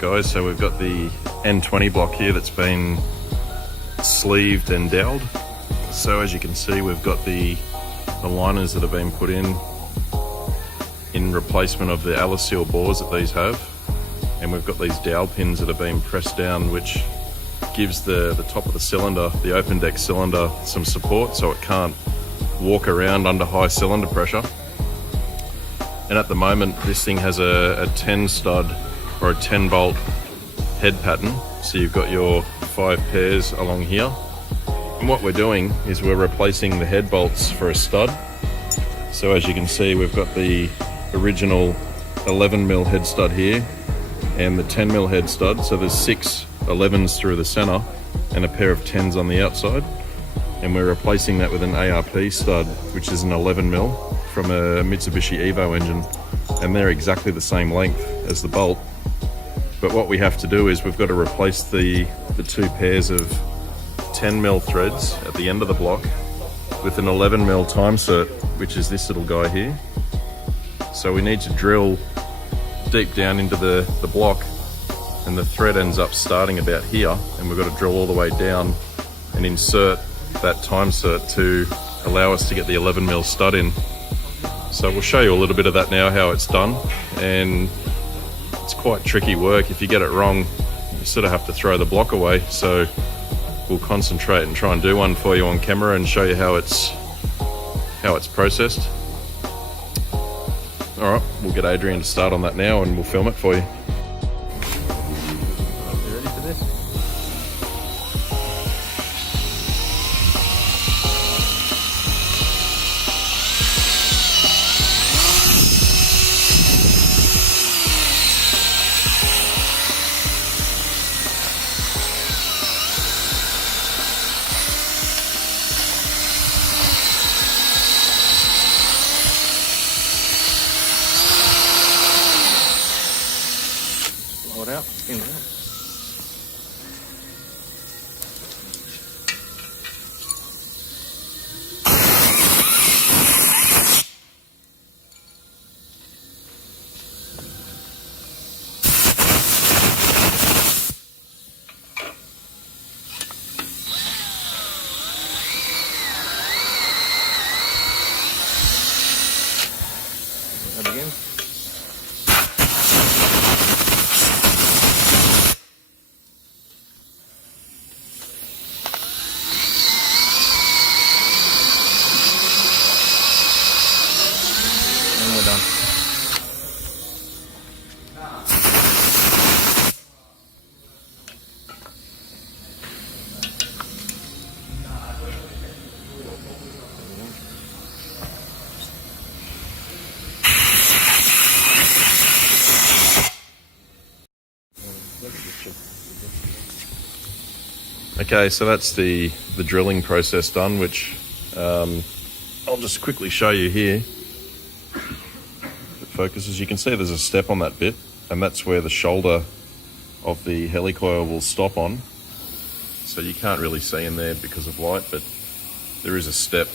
Guys, so we've got the N20 block here that's been sleeved and doweled. So as you can see, we've got the liners that have been put in replacement of the Aliceal bores that these have, and we've got these dowel pins that have been pressed down, which gives the top of the cylinder, the open deck cylinder, some support so it can't walk around under high cylinder pressure. And at the moment this thing has a 10 stud or a 10 bolt head pattern. So you've got your 5 pairs along here. And what we're doing is we're replacing the head bolts for a stud. So as you can see, we've got the original 11mm head stud here and the 10mm head stud. So there's 6 11s through the center and a pair of 10s on the outside. And we're replacing that with an ARP stud, which is an 11mm from a Mitsubishi Evo engine. And they're exactly the same length as the bolt. But what we have to do is we've got to replace the 2 pairs of 10mm threads at the end of the block with an 11mm time cert, which is this little guy here. So we need to drill deep down into the block, and the thread ends up starting about here, and we've got to drill all the way down and insert that time cert to allow us to get the 11mm stud in. So we'll show you a little bit of that now, how it's done. And it's quite tricky work. If you get it wrong, you sort of have to throw the block away. So we'll concentrate and try and do one for you on camera and show you how it's processed. All right, we'll get Adrian to start on that now and we'll film it for you. You ready for this? Out, spin it out. That again. Okay, so that's the drilling process done, which I'll just quickly show you here. If it focuses, you can see there's a step on that bit, and that's where the shoulder of the helicoil will stop on. So you can't really see in there because of light, but there is a step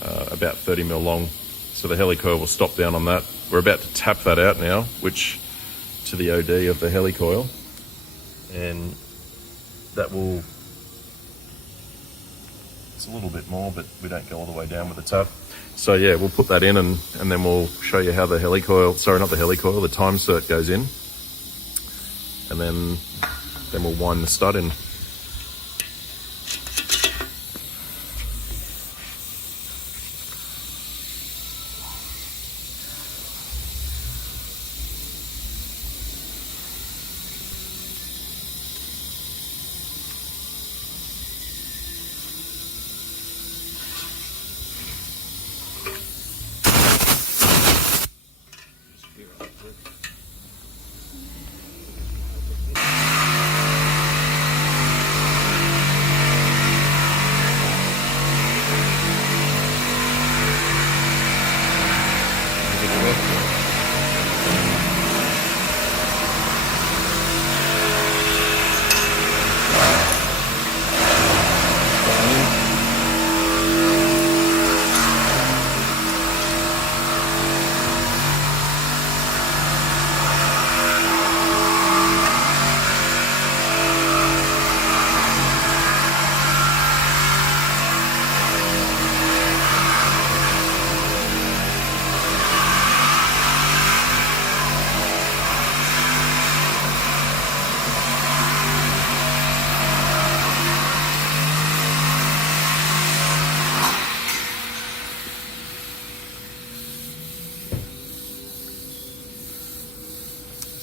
about 30mm long. So the helicoil will stop down on that. We're about to tap that out now, which to the OD of the helicoil, and that will, it's a little bit more, but we don't go all the way down with the tap. So yeah, we'll put that in and then we'll show you how the helicoil, sorry, not the helicoil, the time cert goes in. And then we'll wind the stud in.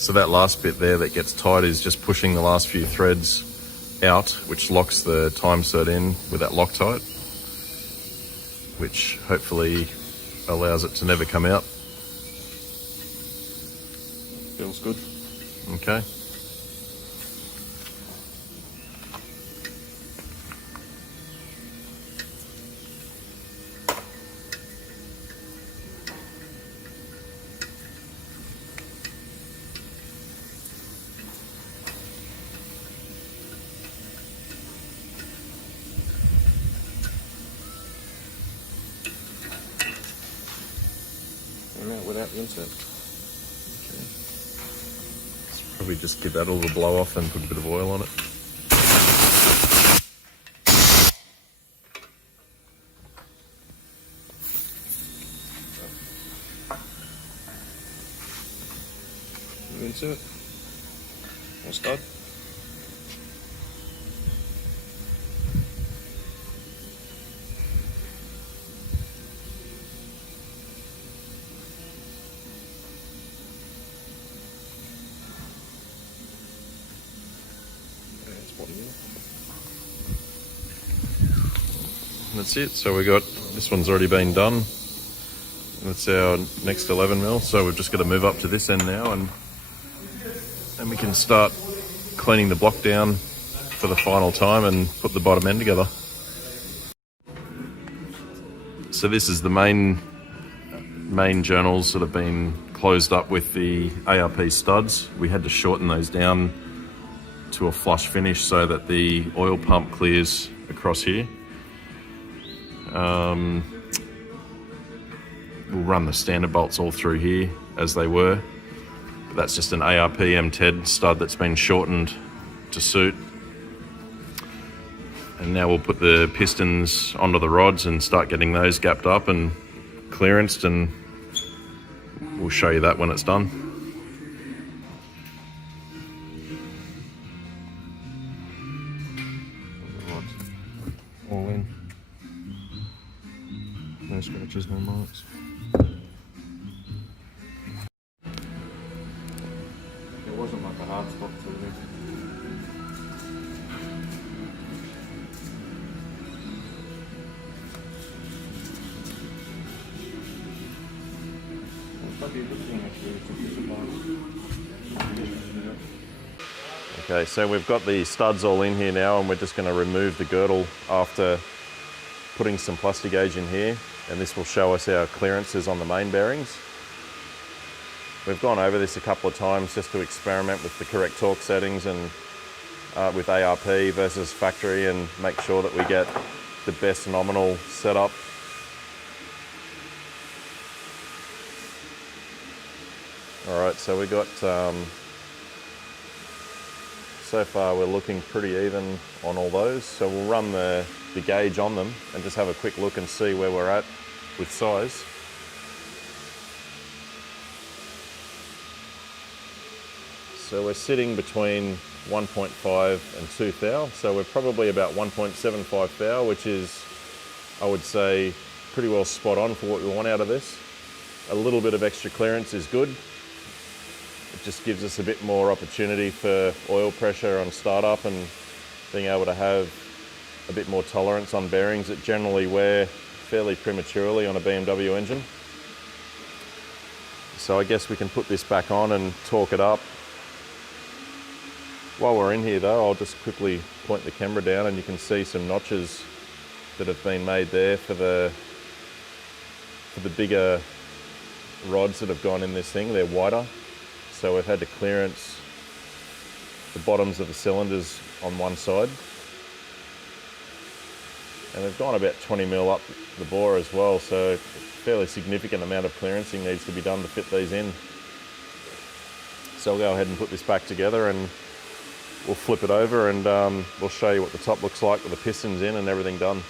So that last bit there that gets tight is just pushing the last few threads out, which locks the time cert in with that Loctite, which hopefully allows it to never come out. Feels good. Okay. Without the insert. Okay. Probably just give that a little blow off and put a bit of oil on it. Insert. Or stud. That's it. So we got, this one's already been done. That's our next 11 mil. So we've just got to move up to this end now, and we can start cleaning the block down for the final time and put the bottom end together. So this is the main journals that have been closed up with the ARP studs. We had to shorten those down to a flush finish so that the oil pump clears across here. We'll run the standard bolts all through here as they were, but that's just an ARP M10 stud that's been shortened to suit. And now we'll put the pistons onto the rods and start getting those gapped up and clearanced, and we'll show you that when it's done. All in. No scratches, no marks. It wasn't like a hard spot to it. Okay, so we've got the studs all in here now, and we're just going to remove the girdle after putting some plastic gauge in here, and this will show us our clearances on the main bearings. We've gone over this a couple of times just to experiment with the correct torque settings and with ARP versus factory, and make sure that we get the best nominal setup. All right, so we got, so far we're looking pretty even on all those. So we'll run the gauge on them and just have a quick look and see where we're at with size. So we're sitting between 1.5 and 2 thou. So we're probably about 1.75 thou, which is, I would say, pretty well spot on for what we want out of this. A little bit of extra clearance is good. It just gives us a bit more opportunity for oil pressure on startup and being able to have a bit more tolerance on bearings that generally wear fairly prematurely on a BMW engine. So I guess we can put this back on and torque it up. While we're in here though, I'll just quickly point the camera down and you can see some notches that have been made there for the bigger rods that have gone in this thing. They're wider. So we've had to clearance the bottoms of the cylinders on one side. And we've gone about 20 mil up the bore as well, so a fairly significant amount of clearancing needs to be done to fit these in. So I'll go ahead and put this back together and we'll flip it over, and we'll show you what the top looks like with the pistons in and everything done.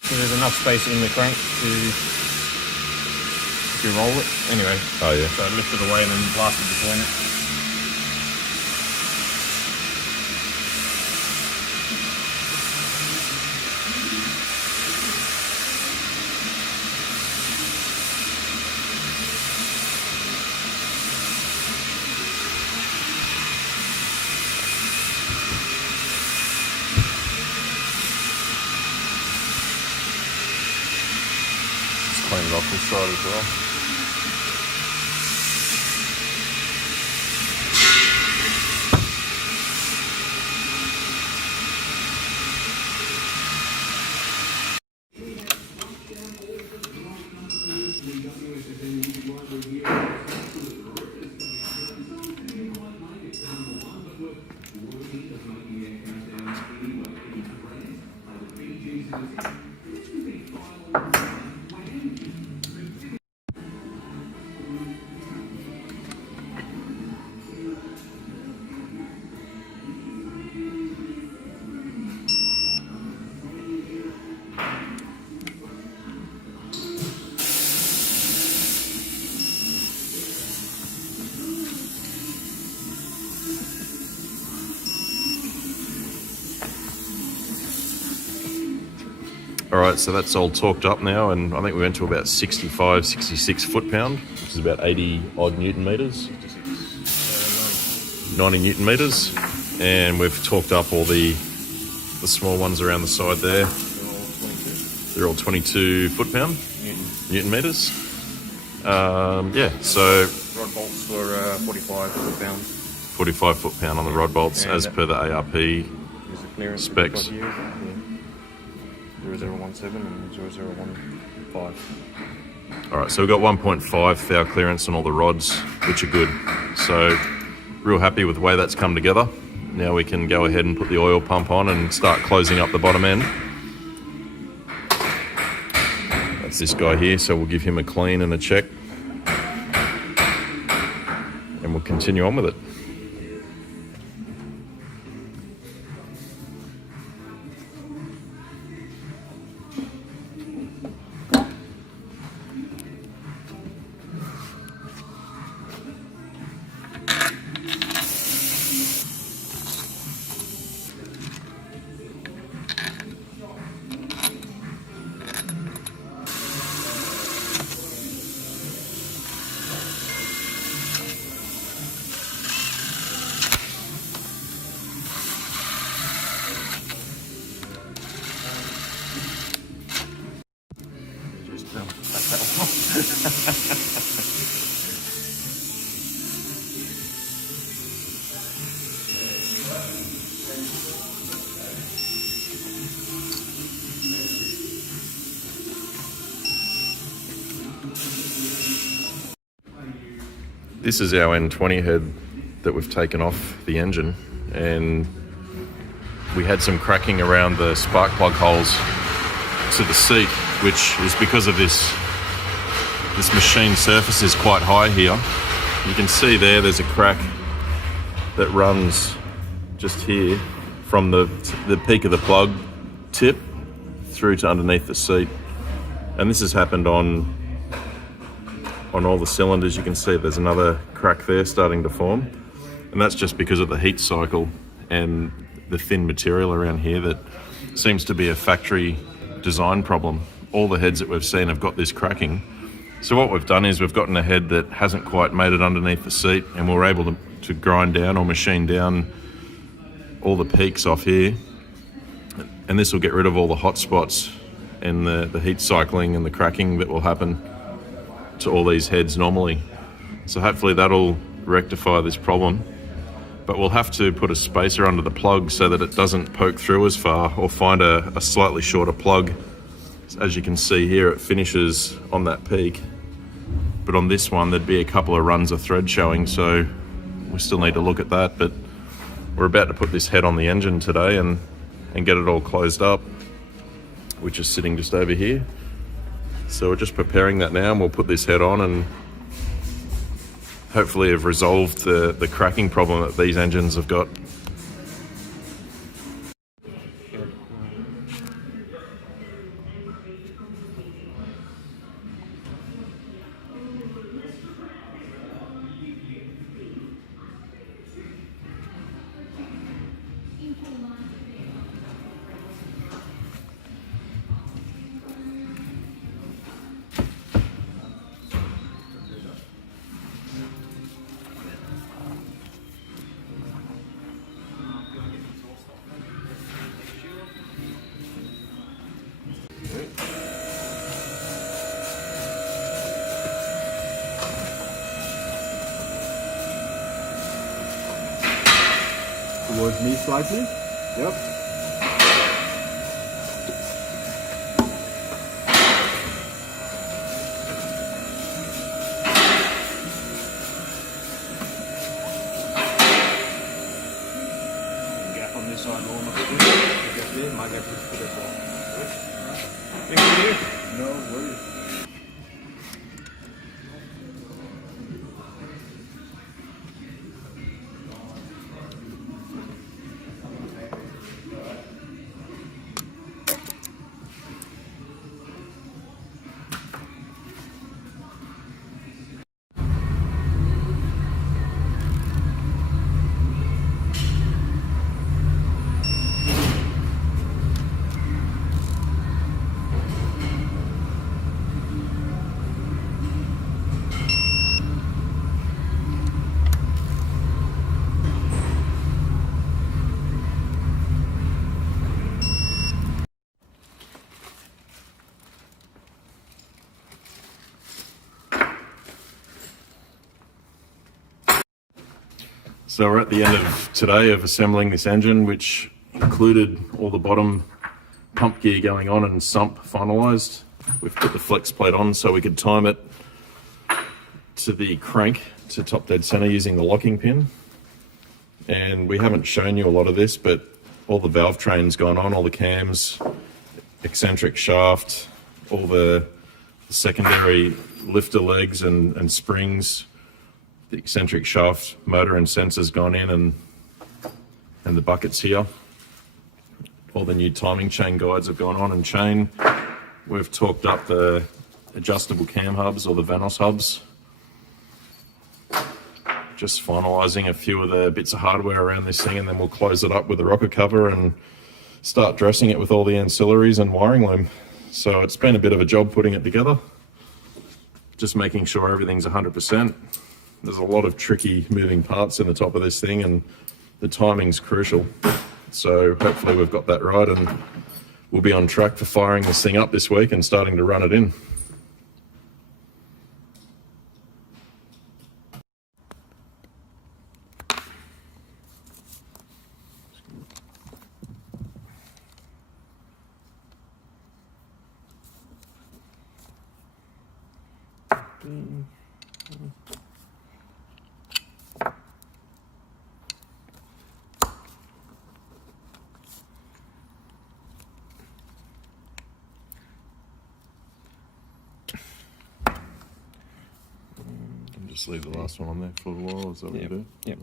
So there's enough space in the crank to roll it. Anyway, oh yeah. So I lift it away and then blast it between it. it off this side as well. Alright, so that's all torqued up now, and I think we went to about 65, 66 foot-pound, which is about 80 odd Newton meters. 90 Newton meters. And we've torqued up all the small ones around the side there. They're all 22 foot-pound, Newton meters. Yeah, so... Rod bolts were 45 foot-pound. 45 foot-pound on the rod bolts, and as per the ARP specs. 0017 and 0015. Alright, so we've got 1.5 thou clearance on all the rods, which are good. So, real happy with the way that's come together. Now we can go ahead and put the oil pump on and start closing up the bottom end. That's this guy here, so we'll give him a clean and a check. And we'll continue on with it. This is our N20 head that we've taken off the engine, and we had some cracking around the spark plug holes to the seat, which is because of this machine surface is quite high here. You can see there's a crack that runs just here from the peak of the plug tip through to underneath the seat, and this has happened on all the cylinders. You can see there's another crack there starting to form, and that's just because of the heat cycle and the thin material around here that seems to be a factory design problem. All the heads that we've seen have got this cracking. So what we've done is we've gotten a head that hasn't quite made it underneath the seat, and we're able to grind down or machine down all the peaks off here, and this will get rid of all the hot spots and the heat cycling and the cracking that will happen to all these heads normally. So hopefully that'll rectify this problem, but we'll have to put a spacer under the plug so that it doesn't poke through as far, or find a slightly shorter plug. As you can see here, it finishes on that peak, but on this one there'd be a couple of runs of thread showing, so we still need to look at that. But we're about to put this head on the engine today and get it all closed up, which is sitting just over here. So we're just preparing that now, and we'll put this head on and hopefully have resolved the cracking problem that these engines have got. towards me slightly. Yep. Gap on this side more. Gap there, my gap is good as well. Thank you. No worries. So we're at the end of today of assembling this engine, which included all the bottom pump gear going on and sump finalized. We've put the flex plate on so we could time it to the crank to top dead center using the locking pin. And we haven't shown you a lot of this, but all the valve train's gone on, all the cams, eccentric shaft, all the secondary lifter legs and springs, the eccentric shaft motor and sensors gone in, and the buckets here. All the new timing chain guides have gone on and chain. We've torqued up the adjustable cam hubs or the Vanos hubs. Just finalizing a few of the bits of hardware around this thing, and then we'll close it up with a rocker cover and start dressing it with all the ancillaries and wiring loom. So it's been a bit of a job putting it together. Just making sure everything's 100%. There's a lot of tricky moving parts in the top of this thing, and the timing's crucial. So hopefully we've got that right, and we'll be on track for firing this thing up this week and starting to run it in. Just leave the last one on there for a while, is that what you do? Yep.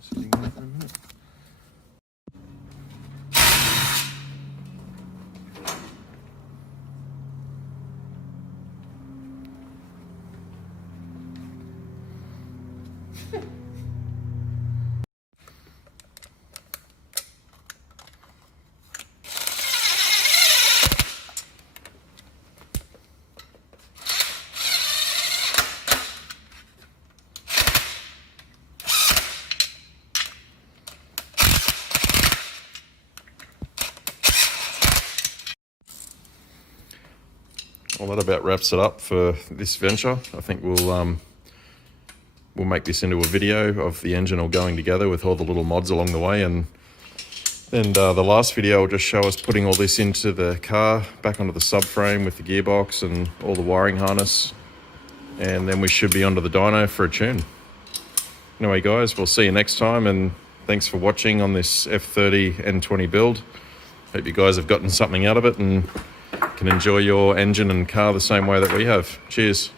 Sitting there for a minute. Well, that about wraps it up for this venture. I think we'll make this into a video of the engine all going together with all the little mods along the way, and then the last video will just show us putting all this into the car, back onto the subframe with the gearbox and all the wiring harness, and then we should be onto the dyno for a tune. Anyway guys, we'll see you next time, and thanks for watching on this F30 N20 build. Hope you guys have gotten something out of it and can enjoy your engine and car the same way that we have. Cheers.